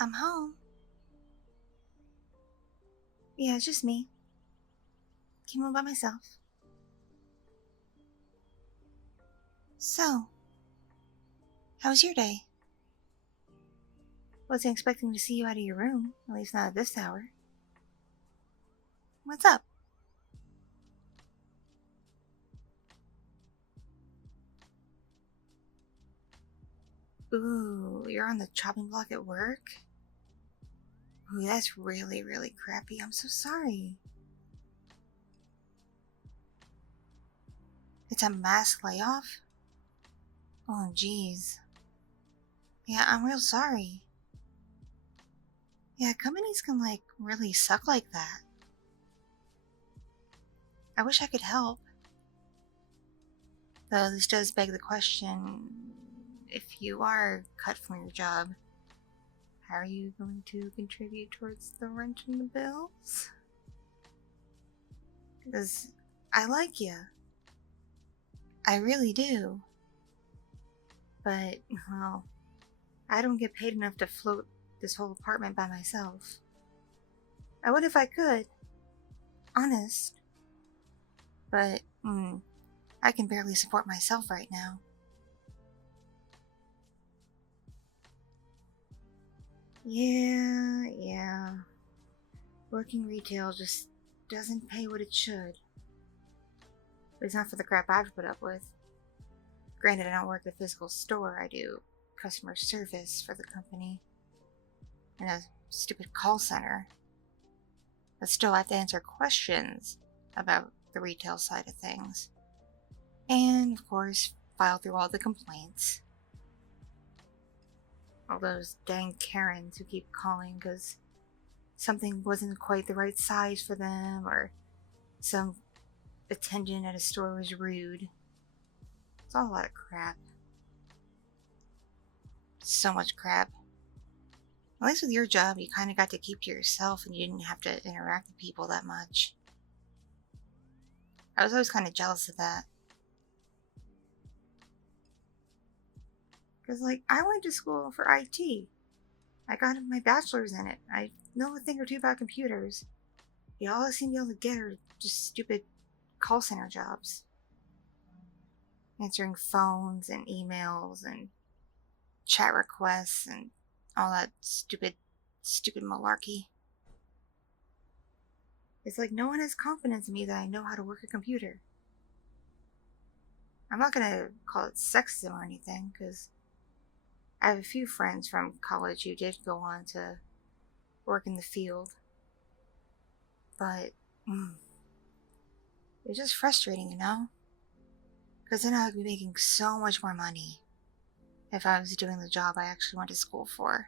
I'm home. Yeah, it's just me. Came home by myself. So, how was your day? Wasn't expecting to see you out of your room, at least not at this hour. What's up? Ooh, you're on the chopping block at work? Ooh, that's really, really crappy. I'm so sorry. It's a mass layoff? Oh, jeez. Yeah, I'm real sorry. Yeah, companies can, really suck like that. I wish I could help. Though this does beg the question, if you are cut from your job, how are you going to contribute towards the rent and the bills? Because I like you. I really do. But, well, I don't get paid enough to float this whole apartment by myself. I would if I could. Honest. But, I can barely support myself right now. Yeah. Working retail just doesn't pay what it should. But it's not for the crap I've put up with. Granted, I don't work at a physical store, I do customer service for the company in a stupid call center. But still, I have to answer questions about the retail side of things. And, of course, file through all the complaints. All those dang Karens who keep calling because something wasn't quite the right size for them, or some attendant at a store was rude. It's all a lot of crap. So much crap. At least with your job, you kind of got to keep to yourself and you didn't have to interact with people that much. I was always kind of jealous of that. Because, I went to school for IT. I got my bachelor's in it. I know a thing or two about computers. Yet all I seem to be able to get are just stupid call center jobs. Answering phones and emails and chat requests and all that stupid malarkey. It's like no one has confidence in me that I know how to work a computer. I'm not gonna call it sexism or anything, because I have a few friends from college who did go on to work in the field. But, it's just frustrating, Because then I would be making so much more money if I was doing the job I actually went to school for.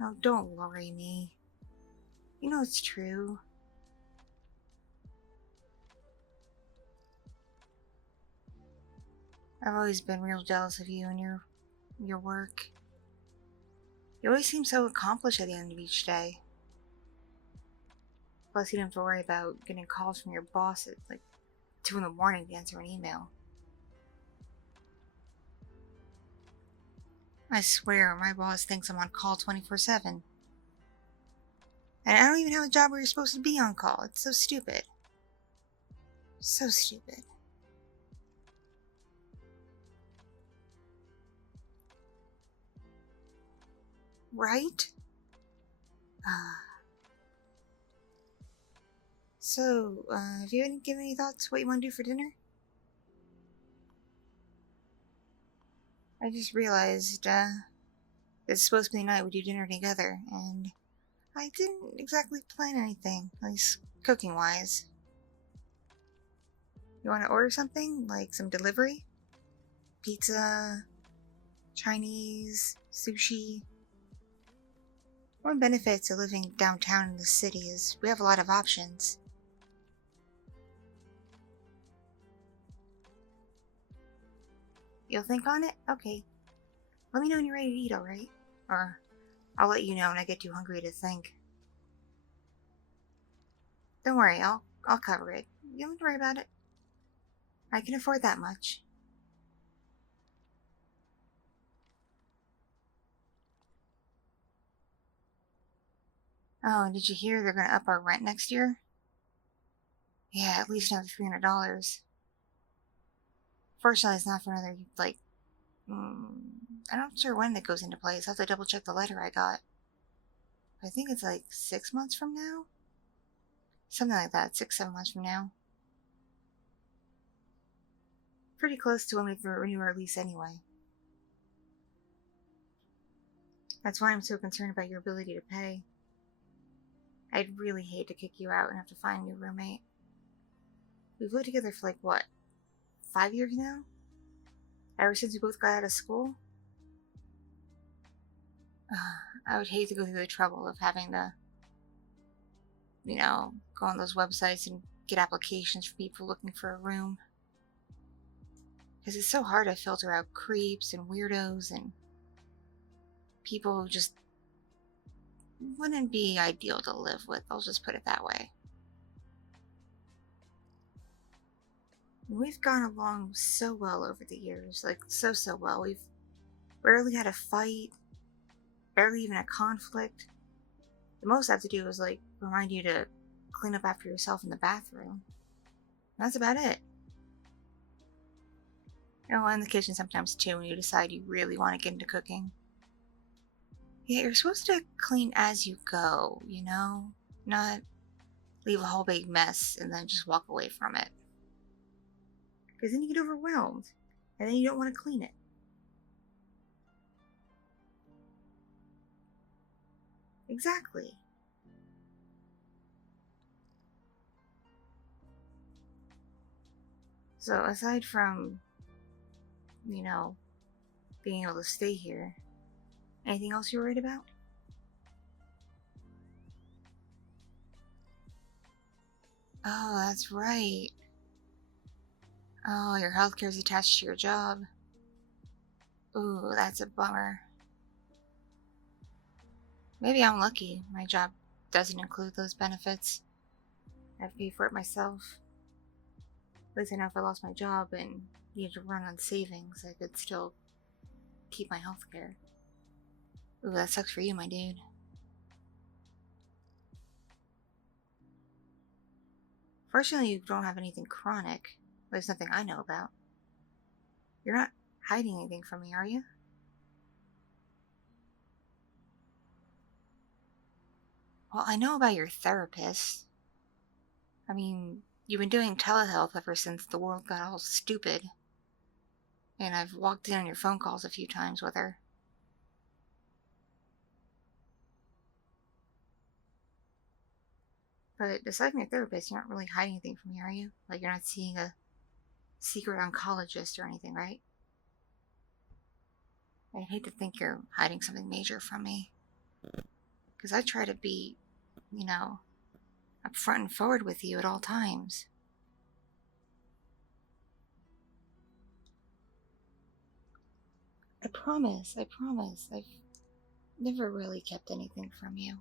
Oh, don't worry me. You know it's true. I've always been real jealous of you and your work. You always seem so accomplished at the end of each day. Plus, you don't have to worry about getting calls from your boss at 2 in the morning to answer an email. I swear, my boss thinks I'm on call 24/7. And I don't even have a job where you're supposed to be on call. It's so stupid. So stupid. Right? So, have you given any thoughts what you want to do for dinner? I just realized, it's supposed to be the night we do dinner together, and I didn't exactly plan anything, at least cooking-wise. You want to order something? Like some delivery? Pizza? Chinese? Sushi? One benefit to living downtown in the city is we have a lot of options. You'll think on it? Okay. Let me know when you're ready to eat, alright? Or I'll let you know when I get too hungry to think. Don't worry, I'll cover it. You don't have to worry about it. I can afford that much. Oh, and did you hear they're gonna up our rent next year? Yeah, at least another $300. Fortunately, it's not for another, like, I'm not sure when it goes into place. I'll have to double check the letter I got. I think it's like 6 months from now? Something like that, 6-7 months from now. Pretty close to when we renew our lease anyway. That's why I'm so concerned about your ability to pay. I'd really hate to kick you out and have to find a new roommate. We've lived together for like, what, 5 years now? Ever since we both got out of school? I would hate to go through the trouble of having to, go on those websites and get applications for people looking for a room. Because it's so hard to filter out creeps and weirdos and people who just wouldn't be ideal to live with. I'll just put it that way. We've gone along so well over the years, like so well. We've rarely had a fight, barely even a conflict. The most I have to do is like remind you to clean up after yourself in the bathroom. That's about it. And the kitchen sometimes too when you decide you really want to get into cooking. Yeah, you're supposed to clean as you go, not leave a whole big mess and then just walk away from it. Because then you get overwhelmed, and then you don't want to clean it. Exactly. So aside from, being able to stay here, anything else you're worried about? Oh, that's right. Oh, your healthcare is attached to your job. Ooh, that's a bummer. Maybe I'm lucky. My job doesn't include those benefits. I pay for it myself. At least I know if I lost my job and needed to run on savings, I could still keep my healthcare. Ooh, that sucks for you, my dude. Fortunately, you don't have anything chronic. There's nothing I know about. You're not hiding anything from me, are you? Well, I know about your therapist. I mean, you've been doing telehealth ever since the world got all stupid. And I've walked in on your phone calls a few times with her. But aside from your therapist, you're not really hiding anything from me, are you? Like, you're not seeing a secret oncologist or anything, right? I hate to think you're hiding something major from me. Because I try to be, upfront and forward with you at all times. I promise. I've never really kept anything from you.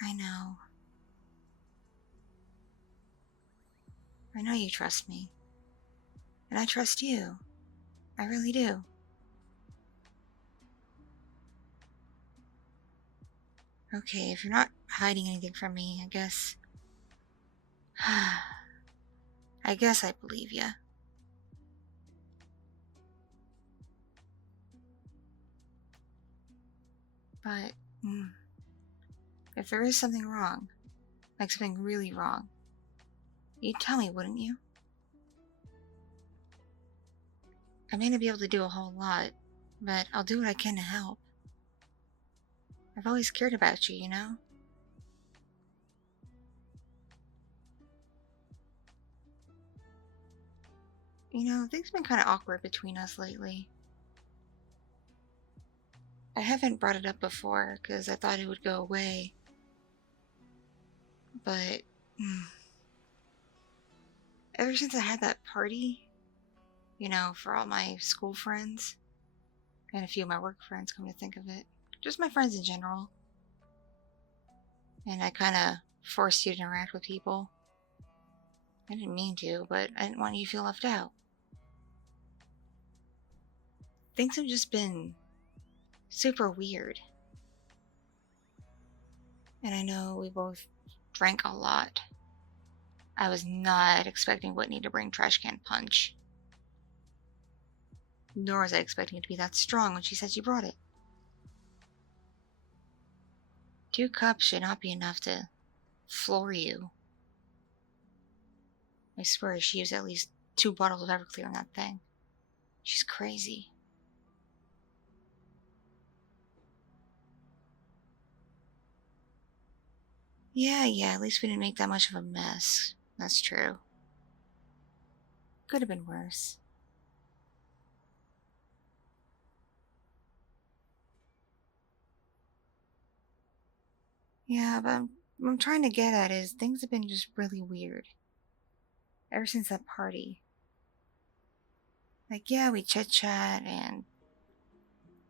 I know. I know you trust me. And I trust you. I really do. Okay, if you're not hiding anything from me, I guess... I guess I believe you. But, if there is something wrong, like something really wrong, you'd tell me, wouldn't you? I may not be able to do a whole lot, but I'll do what I can to help. I've always cared about you, Things have been kind of awkward between us lately. I haven't brought it up before because I thought it would go away. But ever since I had that party, for all my school friends and a few of my work friends, come to think of it, just my friends in general, and I kind of forced you to interact with people. I didn't mean to, but I didn't want you to feel left out. Things have just been super weird. And I know we both drank a lot. I was not expecting Whitney to bring trash can punch. Nor was I expecting it to be that strong when she said she brought it. 2 cups should not be enough to floor you. I swear she used at least 2 bottles of Everclear on that thing. She's crazy. Yeah, at least we didn't make that much of a mess. That's true. Could have been worse. Yeah, but what I'm trying to get at is things have been just really weird. Ever since that party. Like, yeah, we chit-chat and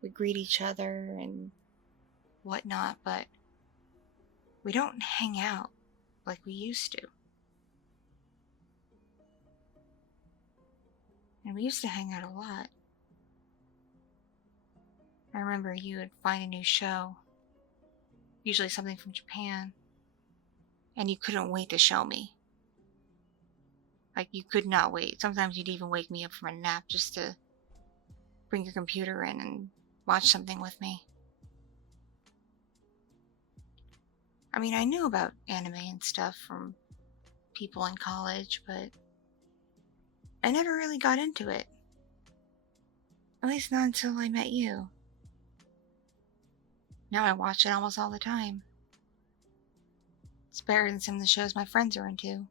we greet each other and whatnot, but we don't hang out like we used to. And we used to hang out a lot. I remember you would find a new show, usually something from Japan, and you couldn't wait to show me. Like, you could not wait. Sometimes you'd even wake me up from a nap just to bring your computer in and watch something with me. I mean, I knew about anime and stuff from people in college, but I never really got into it. At least not until I met you. Now I watch it almost all the time. It's better than some of the shows my friends are into.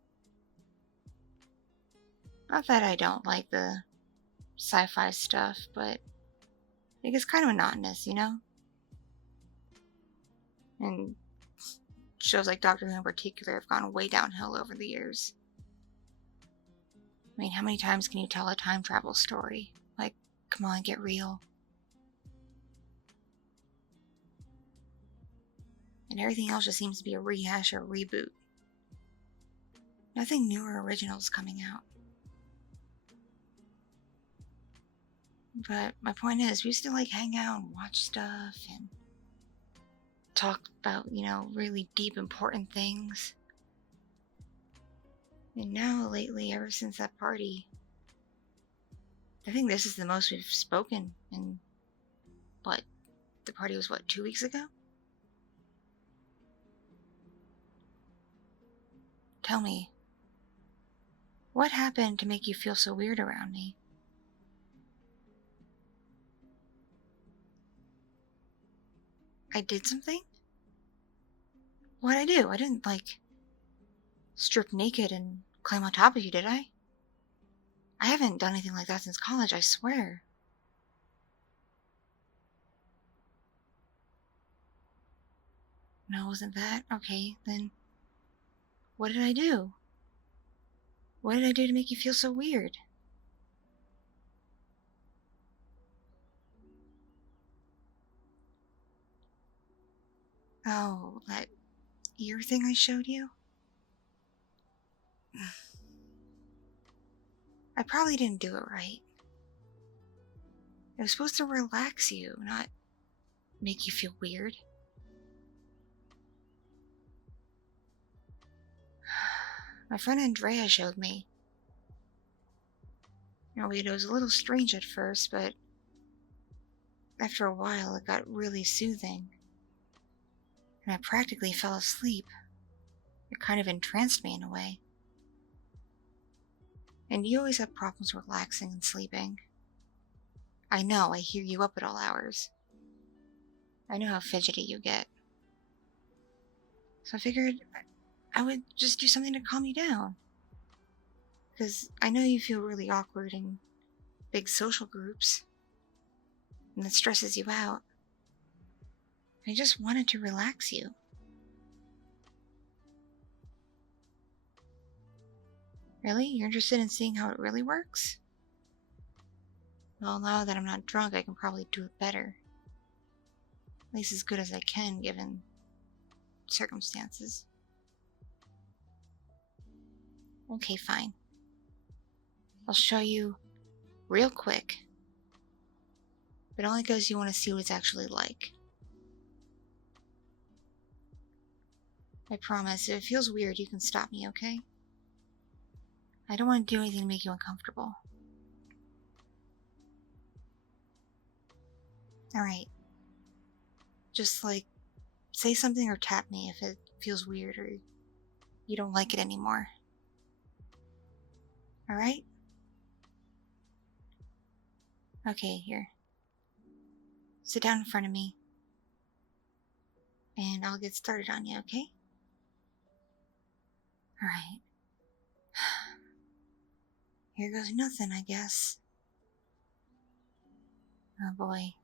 Not that I don't like the sci-fi stuff, but it gets kind of monotonous, you know? And shows like Doctor Who in particular have gone way downhill over the years. I mean, how many times can you tell a time travel story? Like, come on, get real. And everything else just seems to be a rehash or a reboot. Nothing new or original is coming out. But my point is, we used to like hang out and watch stuff and talk about, really deep, important things. And now, lately, ever since that party, I think this is the most we've spoken in, the party was 2 weeks ago? Tell me, what happened to make you feel so weird around me? I did something? What'd I do? I didn't, strip naked and climb on top of you, did I? I haven't done anything like that since college, I swear. No, wasn't that? Okay, then what did I do? What did I do to make you feel so weird? Oh, that ear thing I showed you? I probably didn't do it right. It was supposed to relax you, not make you feel weird. My friend Andrea showed me. It was a little strange at first, but after a while it got really soothing. And I practically fell asleep. It kind of entranced me in a way. And you always have problems relaxing and sleeping. I know, I hear you up at all hours. I know how fidgety you get. So I figured I would just do something to calm you down. Because I know you feel really awkward in big social groups. And that stresses you out. I just wanted to relax you. Really? You're interested in seeing how it really works? Well, now that I'm not drunk, I can probably do it better. At least as good as I can, given circumstances. Okay, fine. I'll show you real quick. But only because you want to see what it's actually like. I promise, if it feels weird, you can stop me, okay? I don't want to do anything to make you uncomfortable. Alright. Just, like, say something or tap me if it feels weird or you don't like it anymore. Alright? Okay, here. Sit down in front of me. And I'll get started on you, okay? Alright. Here goes nothing, I guess. Oh boy.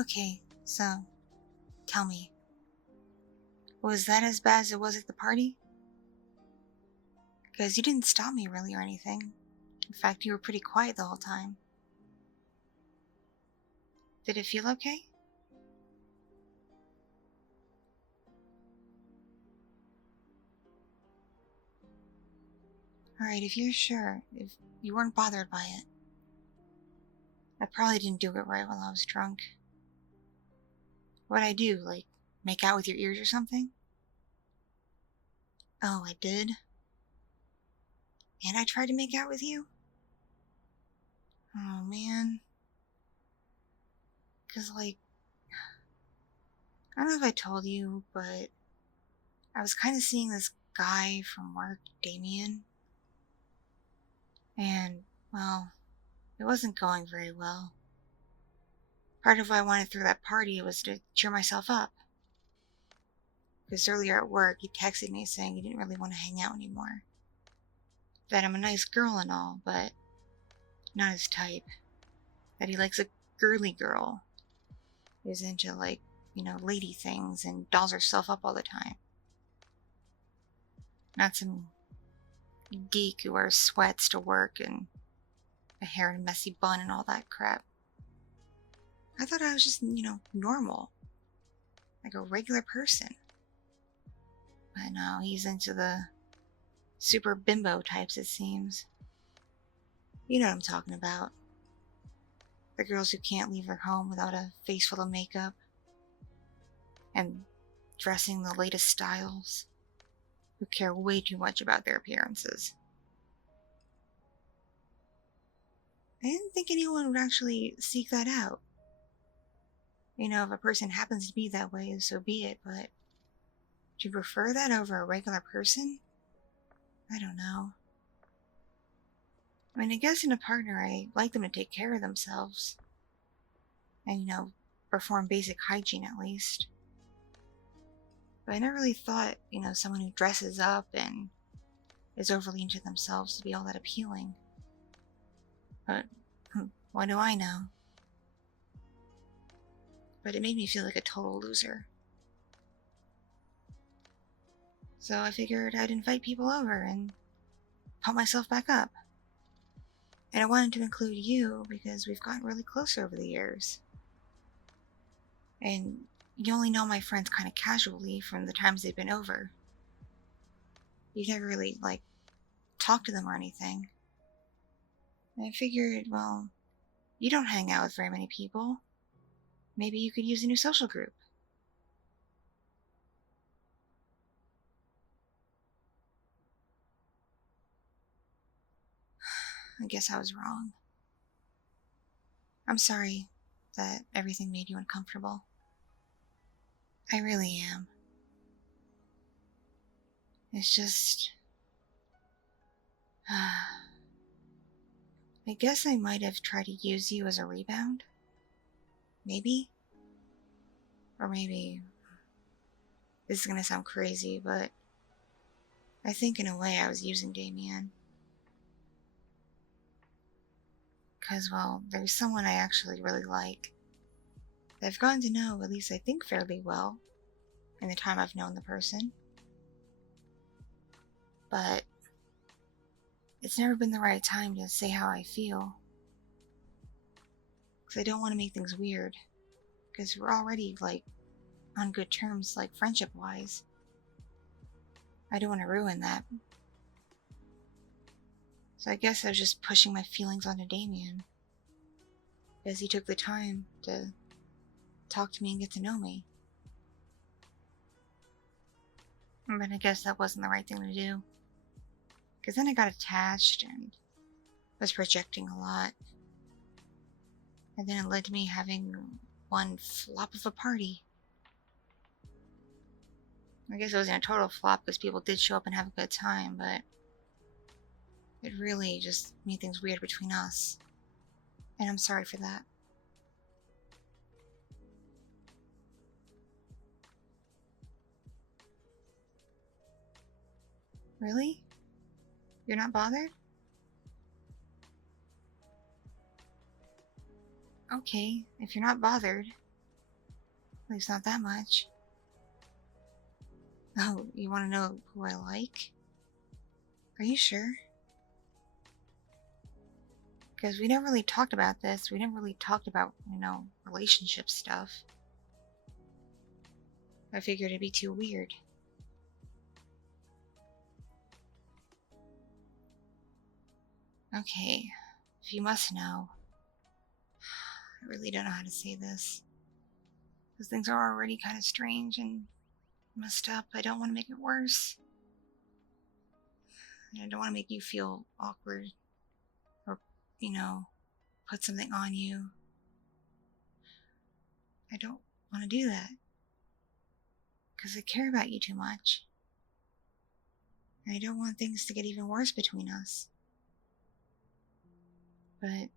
Okay, so, tell me. Was that as bad as it was at the party? Because you didn't stop me really or anything. In fact, you were pretty quiet the whole time. Did it feel okay? Alright, if you're sure, if you weren't bothered by it. I probably didn't do it right while I was drunk. What'd I do, like, make out with your ears or something? Oh, I did? And I tried to make out with you? Oh, man. 'Cause, like, I don't know if I told you, but I was kind of seeing this guy from work, Damien. And, well, it wasn't going very well. Part of why I wanted to throw that party was to cheer myself up. Because earlier at work, he texted me saying he didn't really want to hang out anymore. That I'm a nice girl and all, but not his type. That he likes a girly girl. Is into, like, lady things and dolls herself up all the time. Not some geek who wears sweats to work and a hair in a messy bun and all that crap. I thought I was just, normal. Like a regular person. But no, he's into the super bimbo types, it seems. You know what I'm talking about. The girls who can't leave their home without a face full of makeup. And dressing the latest styles. Who care way too much about their appearances. I didn't think anyone would actually seek that out. If a person happens to be that way, so be it, but do you prefer that over a regular person? I don't know. I guess in a partner, I like them to take care of themselves. And, perform basic hygiene at least. But I never really thought, someone who dresses up and is overly into themselves to be all that appealing. But what do I know? But it made me feel like a total loser. So I figured I'd invite people over and pump myself back up. And I wanted to include you because we've gotten really close over the years. And you only know my friends kind of casually from the times they've been over. You never really, talk to them or anything. And I figured, well, you don't hang out with very many people. Maybe you could use a new social group. I guess I was wrong. I'm sorry that everything made you uncomfortable. I really am. It's just... I guess I might have tried to use you as a rebound. Maybe? Or maybe... This is gonna sound crazy, but... I think in a way I was using Damien. Because, well, there's someone I actually really like. That I've gotten to know, at least I think, fairly well. In the time I've known the person. But... It's never been the right time to say how I feel. Because I don't want to make things weird. Because we're already, on good terms, friendship-wise. I don't want to ruin that. So I guess I was just pushing my feelings onto Damien. Because he took the time to talk to me and get to know me. But I guess that wasn't the right thing to do. Because then I got attached and was projecting a lot. And then it led to me having one flop of a party. I guess it wasn't a total flop because people did show up and have a good time, but it really just made things weird between us. And I'm sorry for that. Really? You're not bothered? Okay, if you're not bothered, At least not that much. Oh, you want to know who I like? Are you sure? Because we never really talked about this. We never really talked about, relationship stuff. I figured it'd be too weird. Okay, if you must know, I really don't know how to say this. Because things are already kind of strange and messed up. I don't want to make it worse. And I don't want to make you feel awkward or, put something on you. I don't want to do that. Because I care about you too much. And I don't want things to get even worse between us. But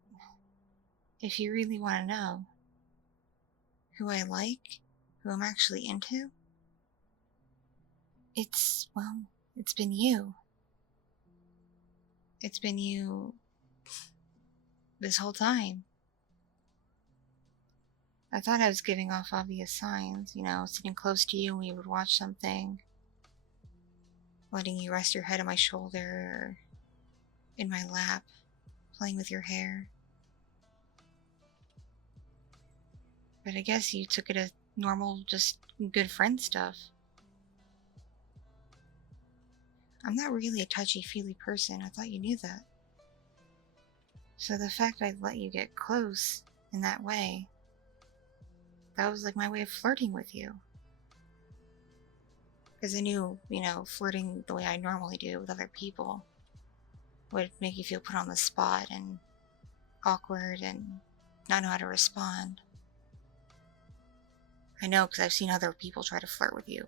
if you really want to know who I like, who I'm actually into, it's been you. It's been you this whole time. I thought I was giving off obvious signs, sitting close to you when we would watch something, letting you rest your head on my shoulder or in my lap, playing with your hair. But I guess you took it as normal, just good friend stuff. I'm not really a touchy-feely person. I thought you knew that. So the fact I'd let you get close in that way, that was like my way of flirting with you. Because I knew, flirting the way I normally do with other people would make you feel put on the spot and awkward and not know how to respond. I know because I've seen other people try to flirt with you.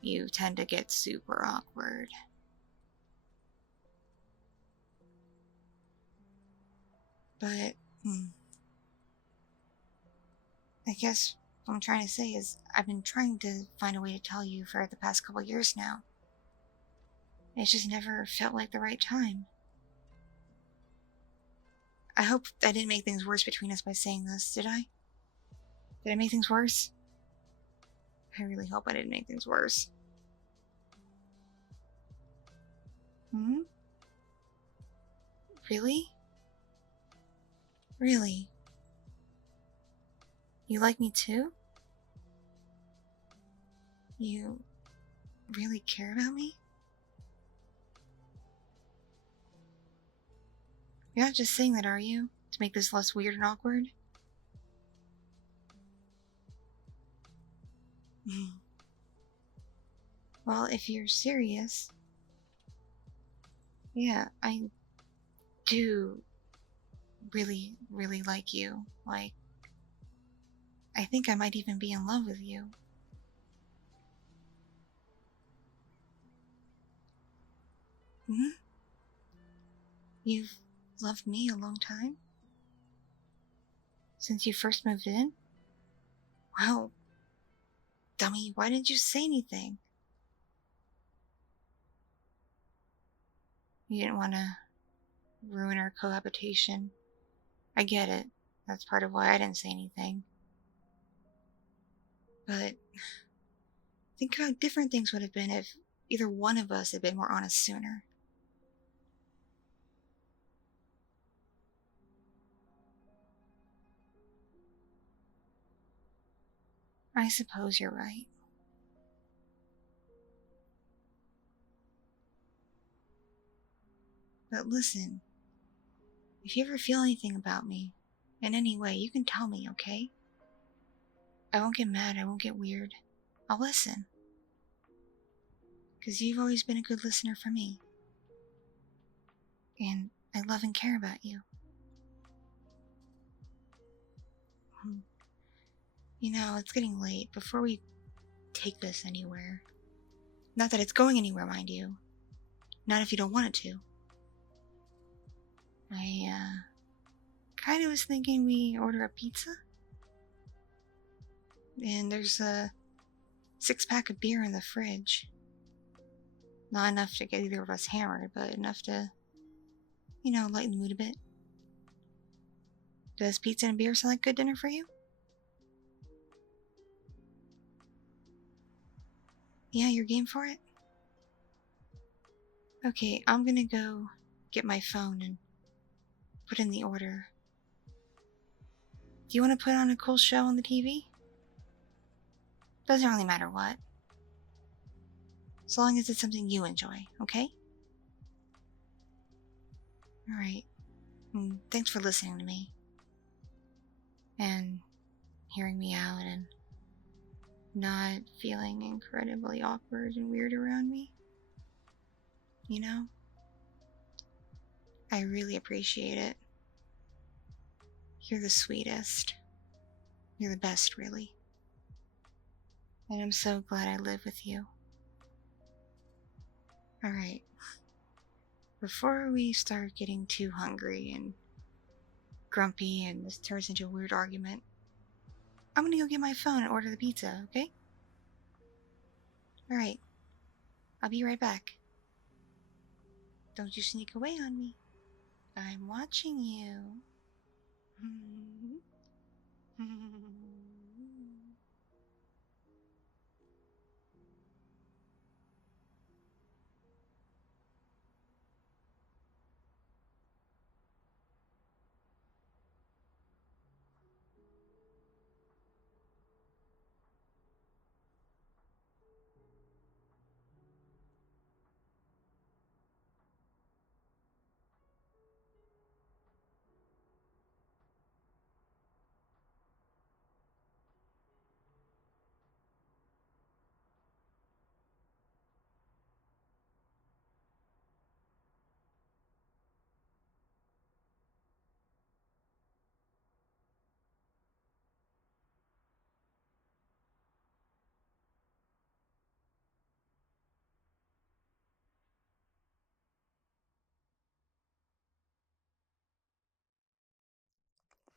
You tend to get super awkward. But, I guess what I'm trying to say is I've been trying to find a way to tell you for the past couple years now. It just never felt like the right time. I hope I didn't make things worse between us by saying this, did I? Did I make things worse? I really hope I didn't make things worse. Really? Really? You like me too? You really care about me? You're not just saying that, are you? To make this less weird and awkward? Well, if you're serious, yeah, I do really, really like you. Like, I think I might even be in love with you. You've loved me a long time? Since you first moved in? Well, dummy, why didn't you say anything? You didn't want to ruin our cohabitation. I get it. That's part of why I didn't say anything. But think how different things would have been if either one of us had been more honest sooner. I suppose you're right. But listen, if you ever feel anything about me, in any way, you can tell me, okay? I won't get mad, I won't get weird. I'll listen. 'Cause you've always been a good listener for me. And I love and care about you. It's getting late. Before we take this anywhere. Not that it's going anywhere, mind you. Not if you don't want it to. I, kind of was thinking we order a pizza. And there's a 6-pack of beer in the fridge. Not enough to get either of us hammered, but enough to, lighten the mood a bit. Does pizza and beer sound like good dinner for you? Yeah, you're game for it? Okay, I'm gonna go get my phone and put in the order. Do you want to put on a cool show on the TV? Doesn't really matter what. As long as it's something you enjoy, okay? Alright. Thanks for listening to me. And hearing me out and not feeling incredibly awkward and weird around me. You know? I really appreciate it. You're the sweetest. You're the best, really. And I'm so glad I live with you. Alright. Before we start getting too hungry and grumpy and this turns into a weird argument, I'm gonna go get my phone and order the pizza, okay? Alright. I'll be right back. Don't you sneak away on me. I'm watching you.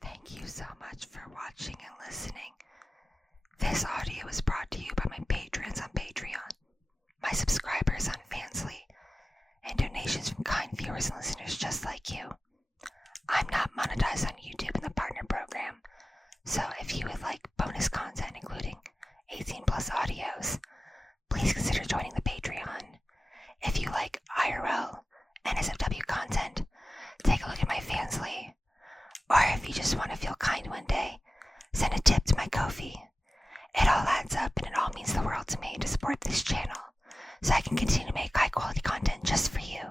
Thank you so much for watching and listening. This audio is brought to you by my patrons on Patreon, my subscribers on Fansly, and donations from kind viewers and listeners just like you. I'm not monetized on YouTube in the partner program, so if you would like bonus content including 18 plus audios, please consider joining the Patreon. If you like IRL and NSFW content, take a look at my Fansly. Or if you just want to feel kind one day, send a tip to my Ko-fi. It all adds up and it all means the world to me to support this channel, so I can continue to make high quality content just for you.